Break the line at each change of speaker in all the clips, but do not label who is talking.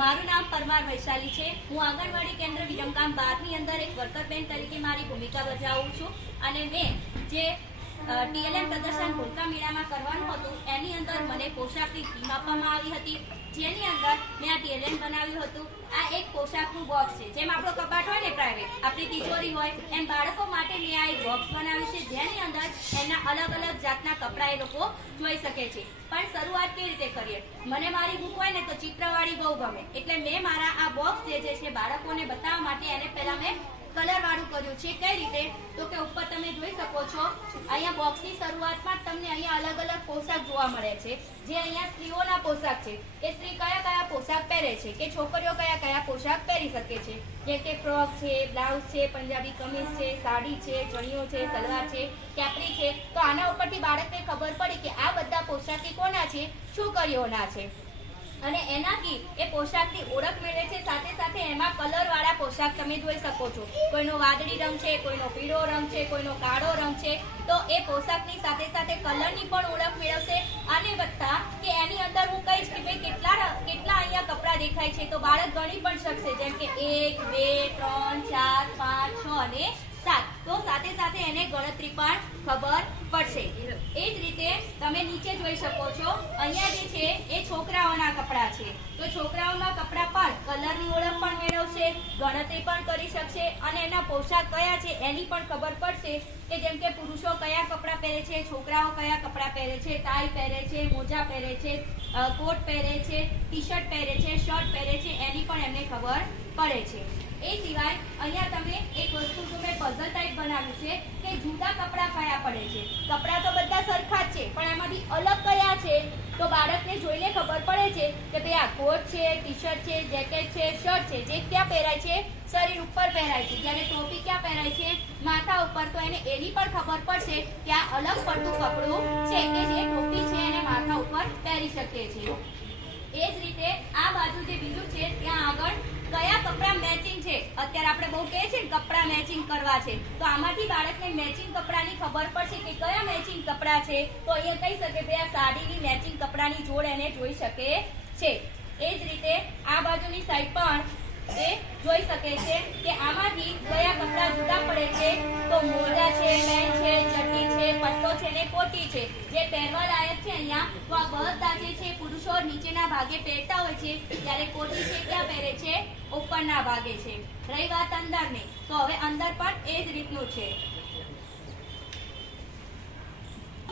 મારું નામ પરમાર વૈશાલી છે. હું આંગણવાડી કેન્દ્ર વિરમગામ બારની અંદર એક વર્કર બેન તરીકે મારી ભૂમિકા બજાવું છું. અને મેં જે ટીએલએમ પ્રદર્શન હોલકા મેળામાં કરવાનું હતું. એની અંદર મને પોશાકની થીમ આપવામાં આવી હતી. જેની અંદર મેં આ ટીએલએમ બનાવ્યું હતું. આ એક પોશાકનું બોક્સ છે. જેમ આપણો કબાટ હોય ને પ્રાઇવેટ આપણી તિજોરી હોય, એમ બાળકો માટે મેં આ એક બોક્સ બનાવ્યું છે. જેની અંદર એમના અલગ અલગ જાતના કપડાં એ લોકો જોઈ શકે છે. પણ શરૂઆત કેવી રીતે કરીએ? મને મારી બુક હોય ને તો ચિત્રવાળી બહુ ગમે. એટલે મેં મારા આ બોક્સ જે છે બાળકોને બતાવવા માટે એને પહેલાં મેં કલર વાળું કર્યું છે. કઈ રીતે? તો કે ઉપર તમે જોઈ શકો છો, અહીંયા બોક્સની શરૂઆતમાં જ તમને અહીંયા અલગ અલગ પોશાક જોવા મળે છે. જે અહીંયા સ્ત્રીઓના પોશાક છે. એ સ્ત્રી કયા કયા પોશાક પહેરે છે? કે છોકરીઓ કયા કયા પોશાક પહેરી શકે છે? જેમ કે ફ્રોક છે બ્લાઉઝ છે, પંજાબી કમીઝ છે, સાડી છે, ચણિયો છે, સલવાર છે કેપરી છે. તો આના ઉપરથી બાળકને ખબર પડી કે આ બધા પોશાકી કોના છે? છોકરીઓના છે. અને એનાથી એ પોશાકની ઓળખ મેળવે છે. સાથે સાથે એમાં કલરવાળા પોશાક તમે જોઈ શકો છો. કોઈનો વાદળી રંગ છે, કોઈનો પીળો રંગ છે, કોઈનો કાળો રંગ છે. તો એ પોશાકની સાથે સાથે કલરની પણ ઓળખ મેળવશે. અને વત્તા કે એની અંદર હું કહીશ કે ભાઈ કેટલા કેટલા અહીંયા કપડાં દેખાય છે, તો બાળક ગણી પણ શકશે. જેમ કે એક, બે, ત્રણ, ચાર, પાંચ, છ અને સાત. તો સાથે સાથે એને ગણતરી પણ ખબર પડશે. એ જ રીતે તમે નીચે જોઈ શકો છો, અહીંયા જે છે, એ છોકરાઓના કપડાં છે. તો છોકરાઓના કપડાં પણ કલરની ઓળખ પણ મેળવશે, ગણતરી પણ કરી શકશે, અને એના પોશાક કયા છે એની પણ ખબર પડશે કે જેમ કે પુરુષો કયા કપડાં પહેરે છે, છોકરાઓ કયા કપડાં પહેરે છે ટાઈ પહેરે છે, મોજા પહેરે છે કોટ પહેરે છે ટી શર્ટ પહેરે છે, શર્ટ પહેરે છે, એની પણ એમને ખબર પડે છે. એ સિવાય અહીંયા તમે એક વસ્તુ મેં પઝલ ટાઈપ બનાવ્યું છે કે જુદા કપડાં કયા પડે છે. કપડાં તો બધા સરખા જ છે, પણ એમાંથી અલગ કયા છે? તો બાળકને જોઈને ખબર પડે છે કે ભાઈ આ કોટ છે ટી શર્ટ છે, જેકેટ છે, શર્ટ છે, જે ક્યાં પહેરાય છે? શરીર ઉપર પહેરાય છે. જ્યારે ટોપી ક્યાં પહેરાય છે? માથા ઉપર. તો એને એની પણ ખબર પડશે કે અલગ પડતું કપડું છે ટોપી છે એને માથા ઉપર પહેરી શકે છે એ જ રીતે આ બાજુ જે બીજું છે, ત્યાં આગળ કયા કપડાં મેચિંગ છે? અત્યારે આપણે બહુ કહે છે કપડાં મેચિંગ કરવા છે. તો આમાંથી બાળકને મેચિંગ કપડાની ખબર પડશે કે કયા મેચિંગ કપડાં છે? તો એ કહી શકે કે આ સાડીની મેચિંગ કપડાની જોડ એને જોઈ શકે છે. એ જ રીતે આ બાજુની સાઈડ પણ એ જોઈ શકે છે કે આમાંથી કયા કપડાં જુદા પડે છે. તો મોજા છે પેન્ટ છે જે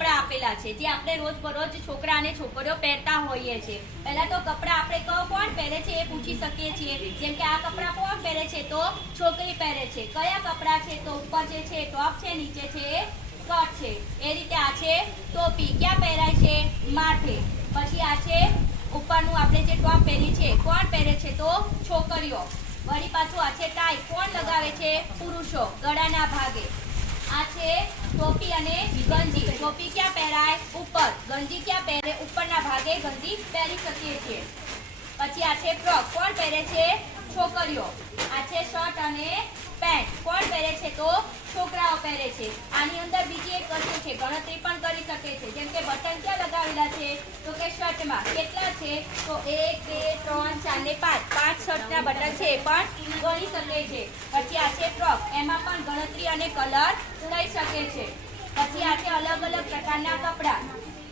આપેલા છે, જે આપણે રોજ બરોજ છોકરા અને છોકરીઓ પહેરતા હોઈએ છીએ પહેલા તો કપડાં આપણે કોણ પહેરે છે એ પૂછી શકીએ છીએ. જેમ કે આ કપડાં કોણ પહેરે છે? તો છોકરી પહેરે છે. કયા કપડાં છે? તો ઉપર જે છે, ટોપ છે, નીચે છે સ્કર્ટ છે. એ રીતે આ છે ટોપી. ક્યાં પહેરાય છે? માથે. પછી આ છે ઉપરનું આપણે જે ટોપ પહેરી છે, કોણ પહેરે છે તો? છોકરીઓ. વળી પાછું આ છે ટાઈ કોણ લગાવે છે? પુરુષો. ગળાના ભાગે. આ છે ટોપી અને ગંજી. ટોપી ક્યાં પહેરાય? ઉપર. ગંજી ક્યાં પહેરે? ઉપરના ભાગે ગંજી પહેરી શકીએ છીએ. પછી આ છે ફ્રોક. કોણ પહેરે છે? છોકરીઓ. આ છે શર્ટ અને પેન્ટ. કોણ છે તો છોકરાઓ પહેરે છે. આની અંદર બીજી એક વસ્તુ છે, ગણતરી પણ કરી શકે છે. જેમ કે બટન ક્યાં લગાવેલા છે? તો કે શર્ટમાં. કેટલા છે? તો એક, બે, ત્રણ, ચાર ને પાંચ. પાંચ શર્ટના બટન છે પણ ગણી શકે છે. પછી આ છે ફ્રોક. એમાં પણ ગણતરી અને કલર થઈ શકે છે. પછી આ છે અલગ અલગ પ્રકારના કપડાં.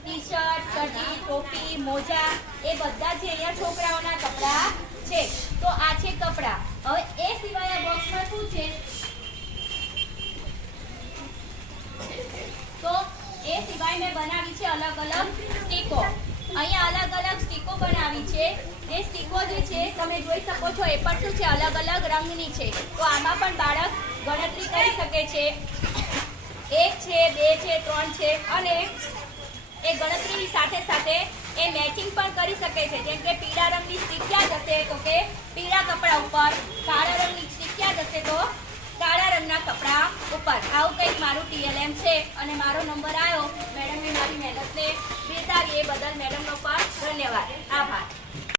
ટી શર્ટ ચડી ટોપી, મોજા. એ બધા જે અહીંયા છોકરાઓના કપડાં છે તો આ છે કપડાં હવે એ સિવાય આ બોક્સમાં શું છે તો એ મેં બનાવી છે અલગ અલગ સ્ટીકો. અહીંયા અલગ અલગ સ્ટીકો બનાવી છે. એ સ્ટીકો જે છે, તમે જોઈ શકો છો, એ પણ શું છે, અલગ અલગ રંગની છે. તો આમાં પણ બાળક ગણતરી કરી શકે છે. એક છે, બે છે, ત્રણ છે અને એ ગણતરીની સાથે સાથે એ મેચિંગ પણ કરી શકે છે. જેમ કે પીળા રંગની સ્ટીક ક્યાં જશે? તો કે પીળા કપડા ઉપર, કાળા રંગની સ્ટીક ક્યાં જશે? તો કાળા રંગના કપડા ઉપર. આવું કંઈક મારું ટીએલએમ છે અને મારો નંબર આવ્યો મેડમે મારી મહેનતને બિરદાવી એ બદલ મેડમનો પણ ધન્યવાદ. આભાર.